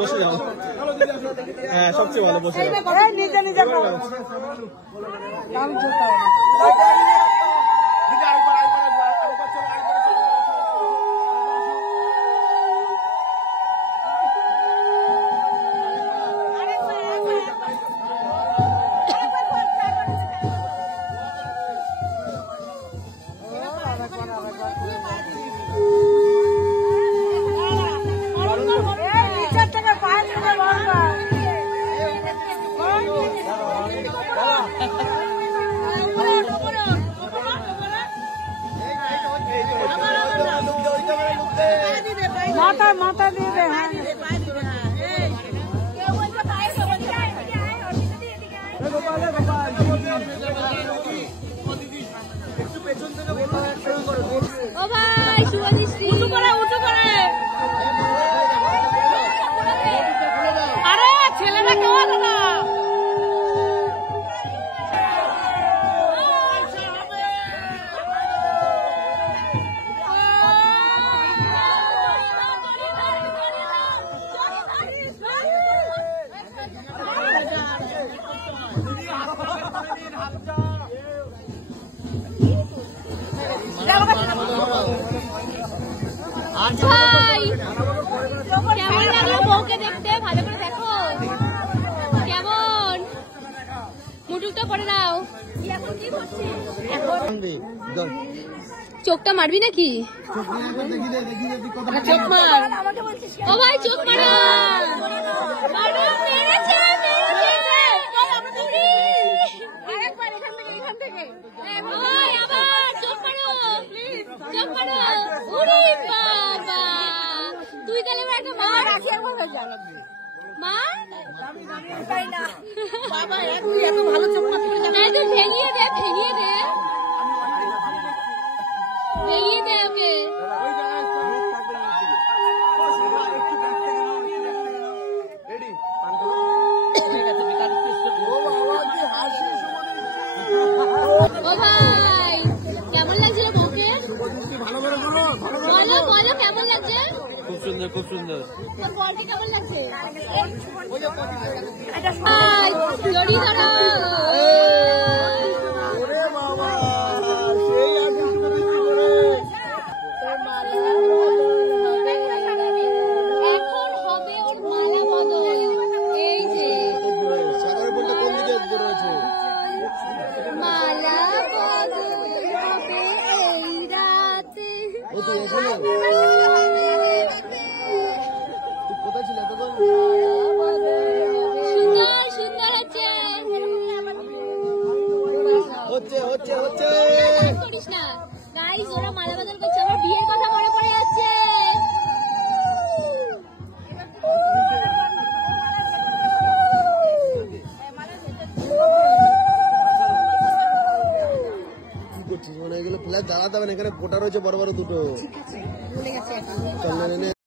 বসে যাও। হ্যাঁ সবচেয়ে ভালো বসে নিজে নিজে মাথা দিয়ে দে। ও ভাই শুভদৃষ্টি উঁচু করে আরে ছেলেরা কেউ দাদা ভাই কেমন লাগলো বউকে দেখতে? ভালো করে দেখো কেমন মুটুকটা পরে দাও। চোখটা মারবি নাকি? চোখ মার। ও ভাই চোখ মারো। তুই তাহলে একটা মা রাখি আর মা বাবা এত ভালো চোখ তুই ভেঙিয়ে দে ওকে। ও ভাই কেমন লাগছিল বউকে? বলো কেমন লাগছে? খুব সুন্দর খুব সুন্দর। কেমন লাগছে? জড়ি ধরো। এখন হবে ওর মালা বদল। এই যে মালা বদল হবে এই রাতে। সুন্দর হচ্ছে করিস না গাইস, ওরা মালা বদল করছে। আমার বিয়ের কথা মনে পড়ে যাচ্ছে। এগুলো ফ্ল্যাট জ্বালাতে হবে না, এখানে গোটা রয়েছে বড় বড় দুটো।